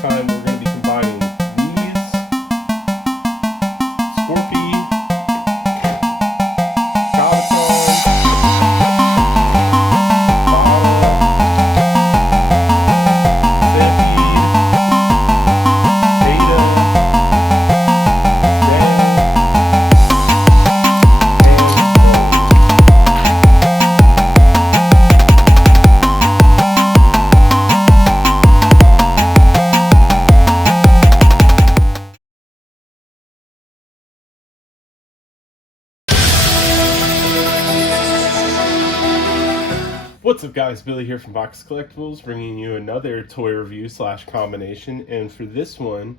time we're going to be combining these, Scorpy, Galvatron, What's up guys, Billy here from Box Collectibles, bringing you another toy review slash combination, and for this one,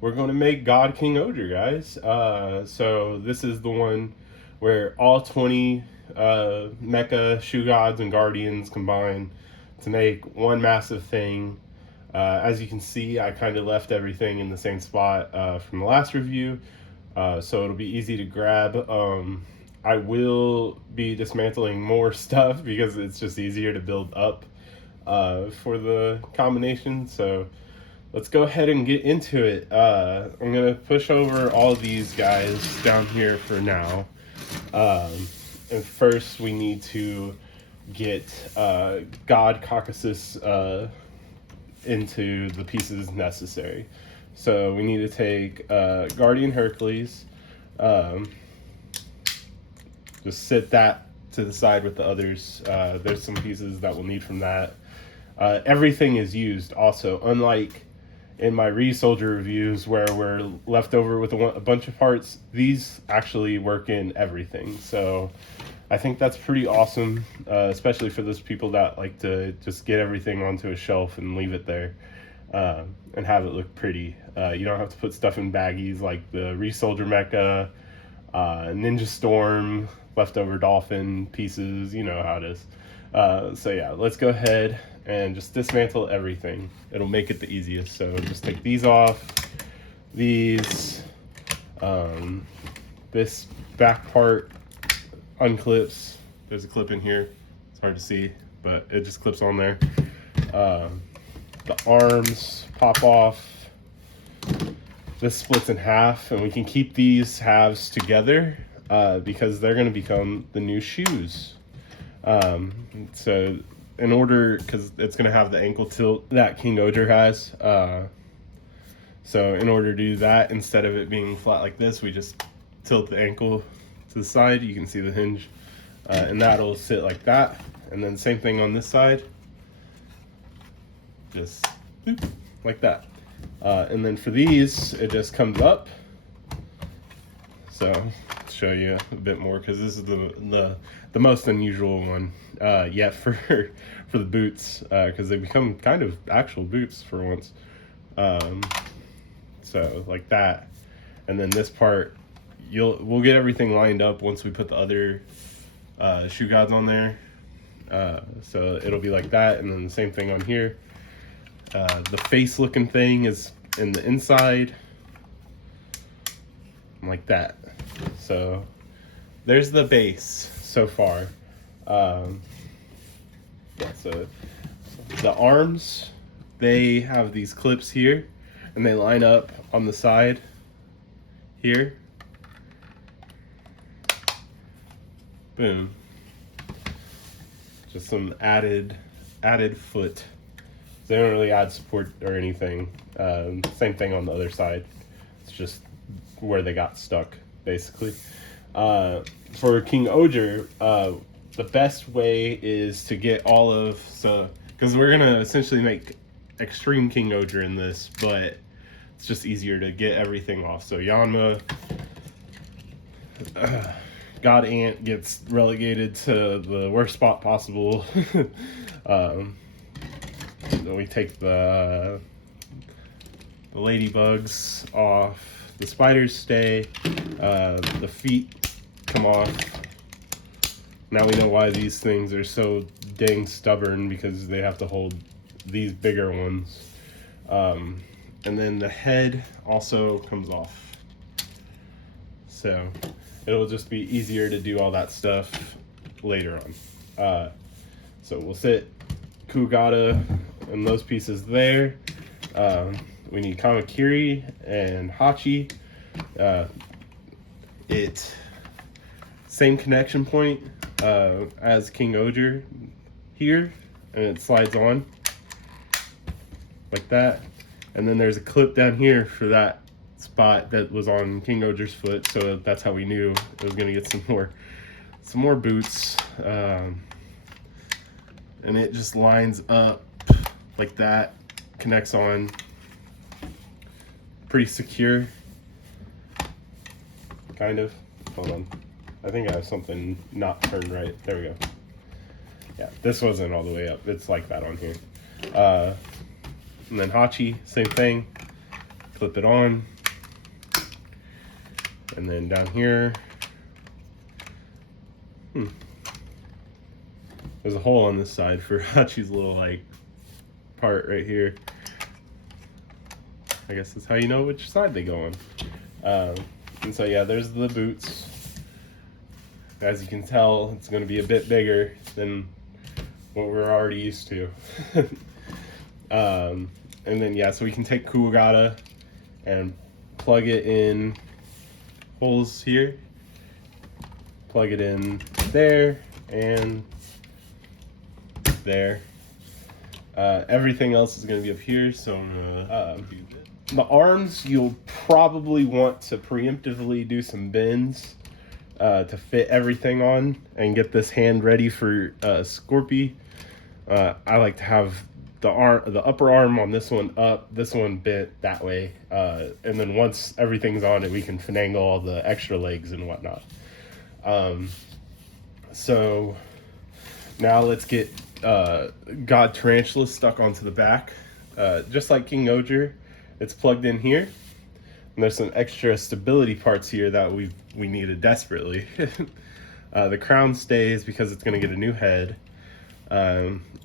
we're going to make God KingOhger, guys. So this is the one where all 20 mecha, shoe gods, and guardians combine to make one massive thing. As you can see, I kind of left everything in the same spot from the last review, so it'll be easy to grab. I will be dismantling more stuff because it's just easier to build up for the combination. So let's go ahead and get into it. I'm going to push over all these guys down here for now. And first we need to get God Caucasus into the pieces necessary. So we need to take Guardian Hercules. Just sit that to the side with the others. There's some pieces that we'll need from that. Everything is used also, unlike in my Re-Soldier reviews where we're left over with a bunch of parts. These actually work in everything. So I think that's pretty awesome, especially for those people that like to just get everything onto a shelf and leave it there and have it look pretty. You don't have to put stuff in baggies like the Re-Soldier mecha, Ninja Storm, leftover dolphin pieces, you know how it is. So yeah, let's go ahead and just dismantle everything. It'll make it the easiest. So just take these off, these, this back part unclips. There's a clip in here, it's hard to see, but it just clips on there. The arms pop off. This splits in half, and we can keep these halves together because they're going to become the new shoes. So in order, because it's going to have the ankle tilt that KingOhger has. So in order to do that, instead of it being flat like this, we just tilt the ankle to the side. You can see the hinge, and that'll sit like that. And then same thing on this side, just boop, like that. And then for these, it just comes up. So I'll show you a bit more because this is the most unusual one yet for the boots, because they become kind of actual boots for once. So like that, and then this part, we'll get everything lined up once we put the other shoe gods on there. So it'll be like that, and then the same thing on here. The face looking thing is in the inside like that. So there's the base so far. Yeah, so the arms, they have these clips here and they line up on the side here. Boom. Just some added foot. They don't really add support or anything. Same thing on the other side. It's just where they got stuck, basically. For KingOhger, the best way is to get all of, because we're gonna essentially make extreme KingOhger in this, but it's just easier to get everything off. So Yanma, God Ant gets relegated to the worst spot possible. We take the ladybugs off, the spiders stay, the feet come off. Now we know why these things are so dang stubborn, because they have to hold these bigger ones. And then the head also comes off. So it'll just be easier to do all that stuff later on. So we'll sit Kugata and those pieces there. we need Kamakiri and Hachi. Same connection point as KingOhger here, and it slides on like that. And then there's a clip down here for that spot that was on KingOhger's foot, so that's how we knew it was gonna get some more boots. And it just lines up like that, connects on, pretty secure, kind of. Hold on, I think I have something not turned right. There we go. Yeah, this wasn't all the way up. It's like that on here. And then Hachi, same thing. Clip it on. And then down here, there's a hole on this side for Hachi's little like part right here. I guess that's how you know which side they go on. And so yeah, there's the boots. As you can tell, it's going to be a bit bigger than what we're already used to. And then yeah, so we can take Kuwagata and plug it in holes here, plug it in there and there. Everything else is going to be up here, so I'm gonna the arms, you'll probably want to preemptively do some bends to fit everything on and get this hand ready for Scorpy. I like to have the upper arm on this one up, this one bent that way, and then once everything's on it, we can finagle all the extra legs and whatnot. So now let's get God Tarantula stuck onto the back. Just like KingOhger, it's plugged in here, and there's some extra stability parts here that we needed desperately. The crown stays because it's going to get a new head.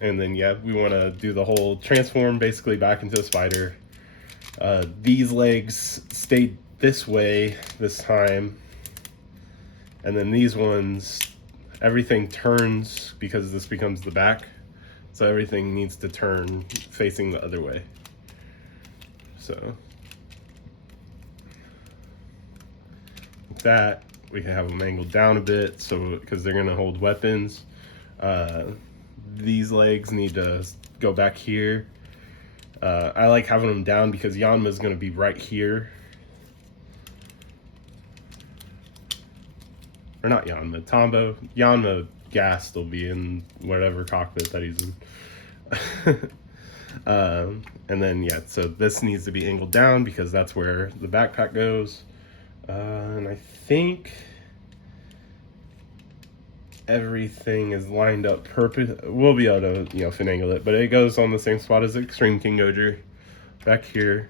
And then yeah, we want to do the whole transform basically back into a spider. These legs stayed this way this time, and then these ones, everything turns because this becomes the back, so everything needs to turn facing the other way. So with that, we can have them angled down a bit, so because they're going to hold weapons. These legs need to go back here. I like having them down because Yanma is going to be right here. Or not Yanma, Tombo. Yanma Gast will be in whatever cockpit that he's in. And then yeah, so this needs to be angled down because that's where the backpack goes. And I think everything is lined up we'll be able to, finagle it, but it goes on the same spot as Extreme KingOhger back here.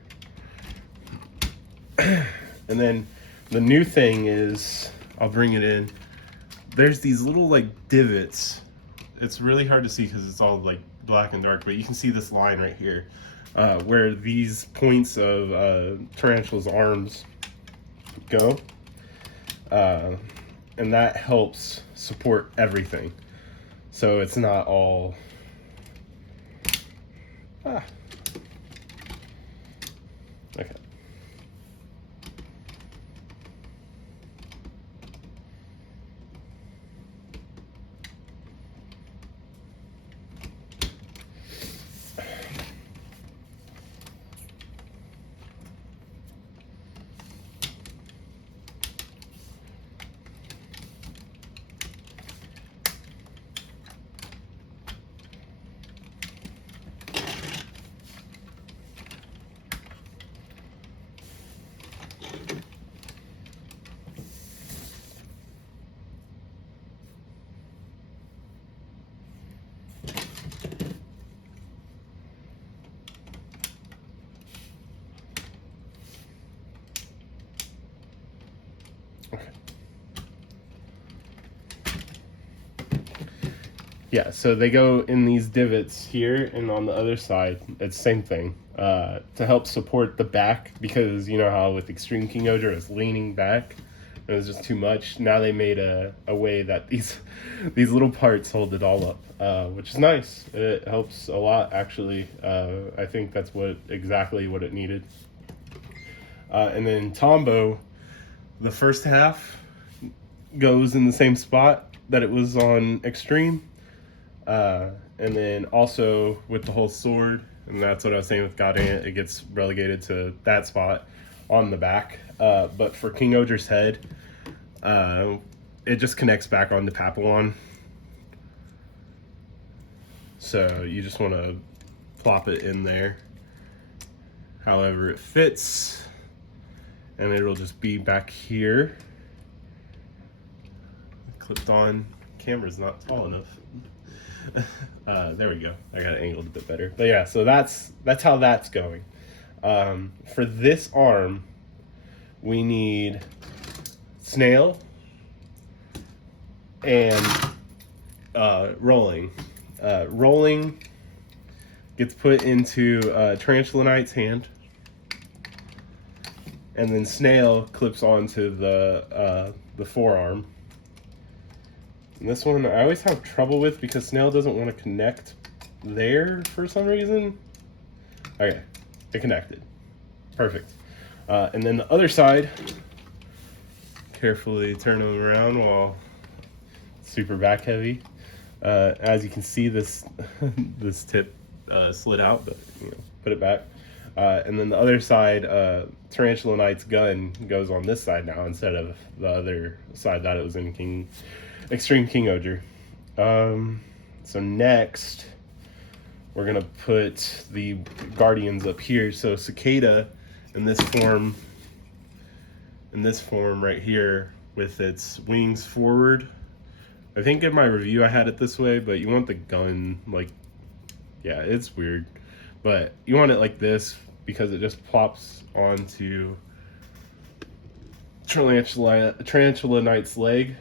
And then the new thing is, I'll bring it in, there's these little like divots. It's really hard to see because it's all like black and dark, but you can see this line right here where these points of Tarantula's arms go, and that helps support everything, so it's not all okay. Yeah, so they go in these divots here, and on the other side, it's the same thing, to help support the back, because you know how with Extreme KingOhger it's leaning back. It was just too much. Now they made a way that these little parts hold it all up, which is nice. It helps a lot, actually. I think that's exactly what it needed. And then Tombo, the first half goes in the same spot that it was on Extreme. And then also with the whole sword, and that's what I was saying with Godant, it gets relegated to that spot on the back. But for KingOhger's head, it just connects back onto Papillon. So you just want to plop it in there however it fits, and it'll just be back here. Clipped on. Camera's not tall enough. There we go. I got it angled a bit better. But yeah, so that's how that's going. For this arm, we need Snail and Rolling. Rolling gets put into Tarantula Knight's hand, and then Snail clips onto the forearm. And this one I always have trouble with because Snail doesn't want to connect there for some reason. Okay, it connected. Perfect. And then the other side, carefully turn them around while super back heavy. As you can see, this this tip slid out, but put it back. And then the other side, Tarantula Knight's gun goes on this side now instead of the other side that it was in Extreme KingOhger. So next, we're gonna put the Guardians up here. So Cicada in this form right here with its wings forward. I think in my review I had it this way, but you want the gun like, yeah, it's weird, but you want it like this because it just plops onto Tarantula Knight's leg.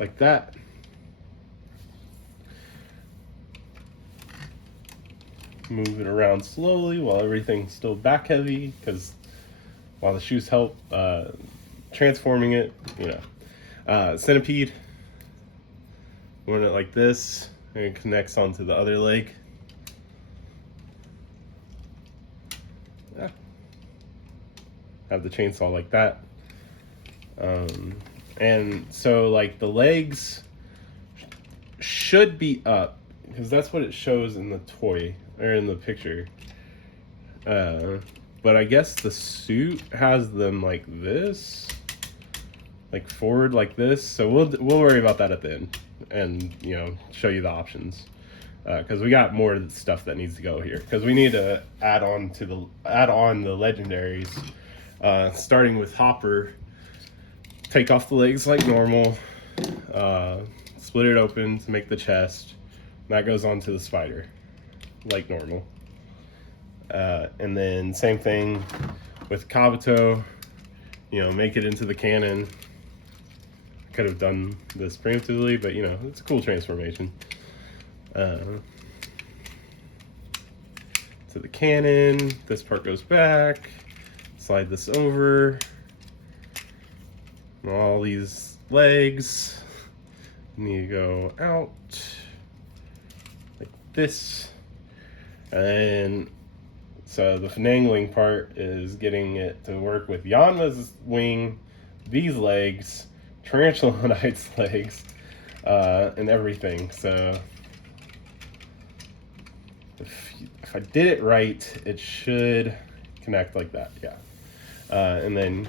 Like that. Move it around slowly while everything's still back heavy, because while the shoes help transforming it, Centipede, want it like this, and it connects onto the other leg. Yeah. Have the chainsaw like that. And so like the legs should be up because that's what it shows in the toy or in the picture. But I guess the suit has them like this, like forward like this. So we'll worry about that at the end and show you the options. Because we got more stuff that needs to go here. Because we need to add on the legendaries, starting with Hopper. Take off the legs like normal, split it open to make the chest. That goes onto the spider, like normal. And then same thing with Kabuto, make it into the cannon. Could have done this preemptively, but it's a cool transformation. To the cannon, this part goes back, slide this over. All these legs need to go out like this. And so the finagling part is getting it to work with Yanma's wing, these legs, Tarantula Knight's legs, and everything. So if I did it right, it should connect like that, yeah. And then,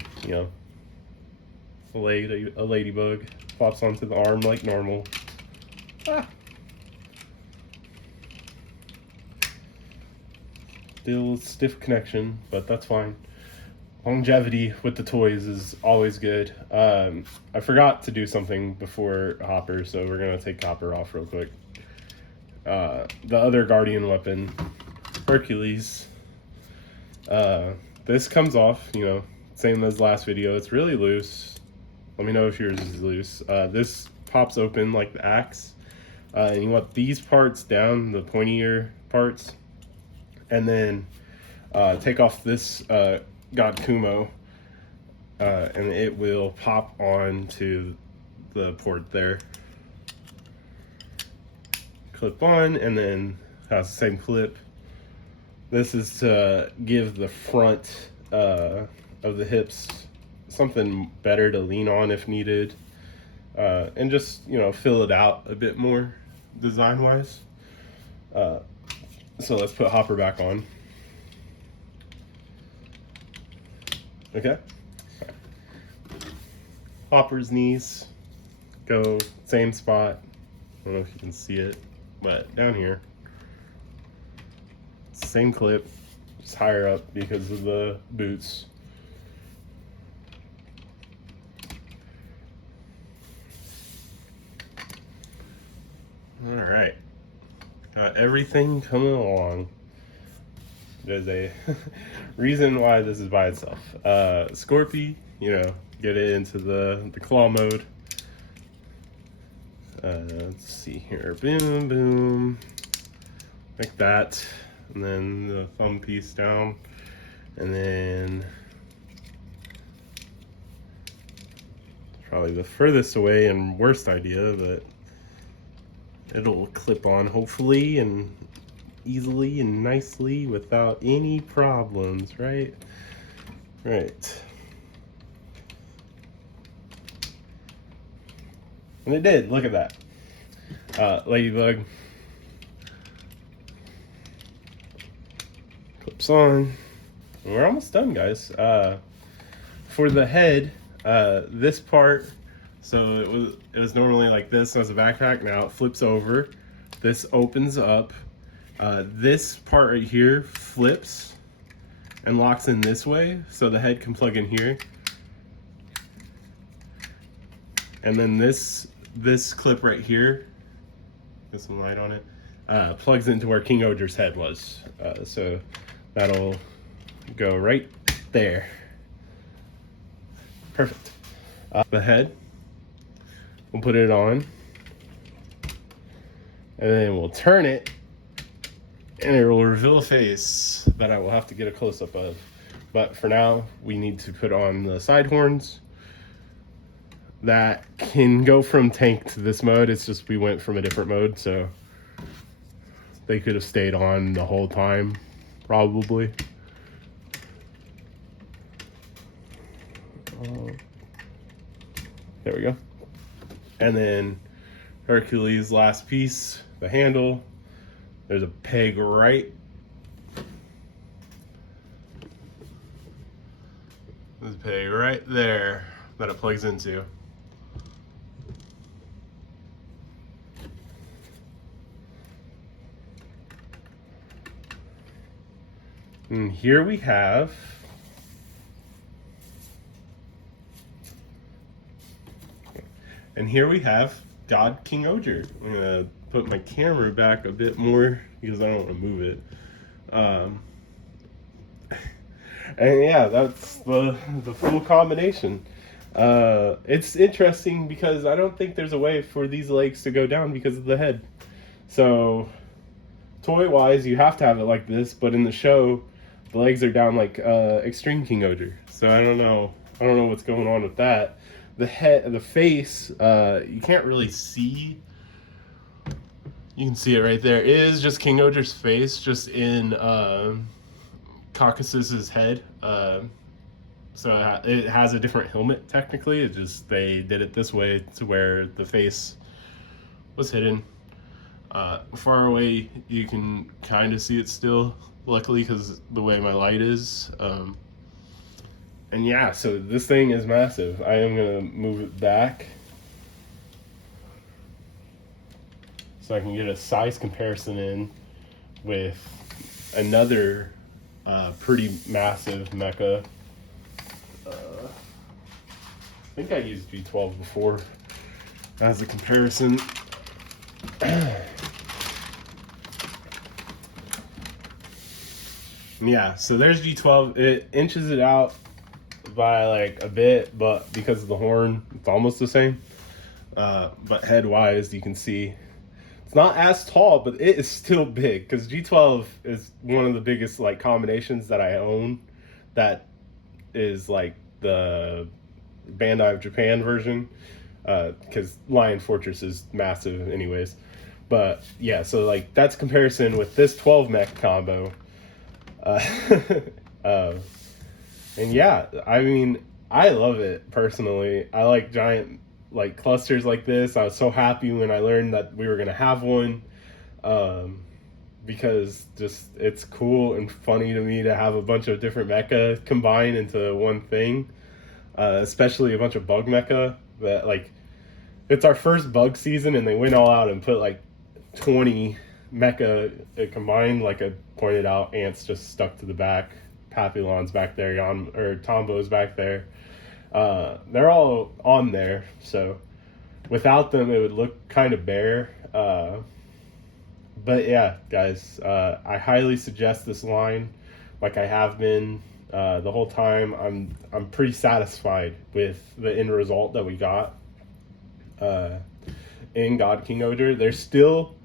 a ladybug pops onto the arm like normal. Still stiff connection, but that's fine. Longevity with the toys is always good. I forgot to do something before Hopper, so we're gonna take Hopper off real quick. The other Guardian weapon, Hercules. This comes off, same as last video. It's really loose. Let me know if yours is loose. This pops open like the axe. And you want these parts down, the pointier parts. And then take off this God Kumo, and it will pop onto the port there. Clip on, and then has the same clip. This is to give the front of the hips something better to lean on if needed, and just, you know, fill it out a bit more design wise. So let's put Hopper back on. Okay. Hopper's knees go same spot. I don't know if you can see it, but down here. Same clip, just higher up because of the boots. All right, got everything coming along. There's a reason why this is by itself. Scorpy, you know, get it into the claw mode. Let's see here, boom, boom, like that. And then the thumb piece down, and then probably the furthest away and worst idea, but it'll clip on hopefully and easily and nicely without any problems, right? Right. And it did, look at that. Ladybug. Clips on. And we're almost done, guys. For the head, this part, so it was normally like this as a backpack. Now it flips over. This opens up. This part right here flips and locks in this way, so the head can plug in here. And then this clip right here, get some light on it, plugs into where KingOhger's head was. So that'll go right there. Perfect. The head, we'll put it on, and then we'll turn it, and it will reveal a face that I will have to get a close-up of. But for now, we need to put on the side horns. That can go from tank to this mode. It's just we went from a different mode, so they could have stayed on the whole time, probably. There we go. And then Hercules' last piece, the handle. There's a peg right. There's a peg right there that it plugs into. And here we have God KingOhger. I'm gonna put my camera back a bit more because I don't want to move it. And yeah, that's the full combination. It's interesting because I don't think there's a way for these legs to go down because of the head. So toy wise, you have to have it like this, but in the show, the legs are down like Extreme KingOhger. So I don't know what's going on with that. The head, the face, you can't really see. You can see it right there. It is just KingOhger's face, just in Caucasus's head. So it has a different helmet technically. It just, they did it this way to where the face was hidden. Far away, you can kind of see it still, luckily, because the way my light is. And yeah, so this thing is massive. I am gonna move it back so I can get a size comparison in with another pretty massive mecha. I think I used G12 before as a comparison. Yeah, so there's G12. It inches it out by like a bit, but because of the horn, it's almost the same. But head wise, you can see It's not as tall, but it is still big because G12 is one of the biggest like combinations that I own. That is like the Bandai of Japan version, because Lion Fortress is massive, anyways. But yeah, so like that's comparison with this 12 mech combo. Uh, uh, and yeah, I mean, I love it personally. I like giant like clusters like this. I was so happy when I learned that we were gonna have one, because just it's cool and funny to me to have a bunch of different mecha combined into one thing, especially a bunch of bug mecha. That like it's our first bug season, and they went all out and put like 20 mecha combined. Like I pointed out, Ant's just stuck to the back. Papillon's back there, Tombo's back there. They're all on there, so without them it would look kind of bare. But yeah, guys, I highly suggest this line, like I have been the whole time. I'm pretty satisfied with the end result that we got in God KingOhger. There's still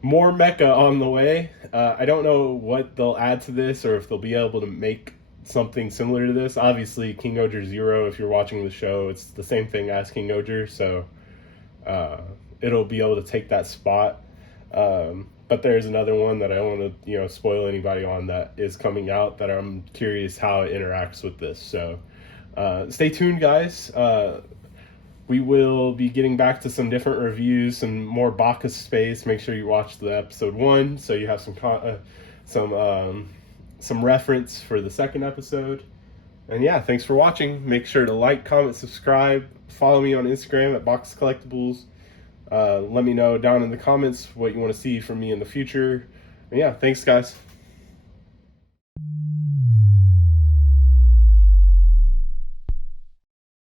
more mecha on the way. I don't know what they'll add to this, or if they'll be able to make something similar to this. Obviously, KingOhger Zero, if you're watching the show, it's the same thing as KingOhger, so it'll be able to take that spot. But there's another one that I don't want to, spoil anybody on, that is coming out, that I'm curious how it interacts with this. So stay tuned, guys. We will be getting back to some different reviews, some more Bacchus space. Make sure you watch the episode 1 so you have some reference for the second episode. And yeah, thanks for watching. Make sure to like, comment, subscribe. Follow me on Instagram at Box Collectibles. Let me know down in the comments what you want to see from me in the future. And yeah, thanks, guys.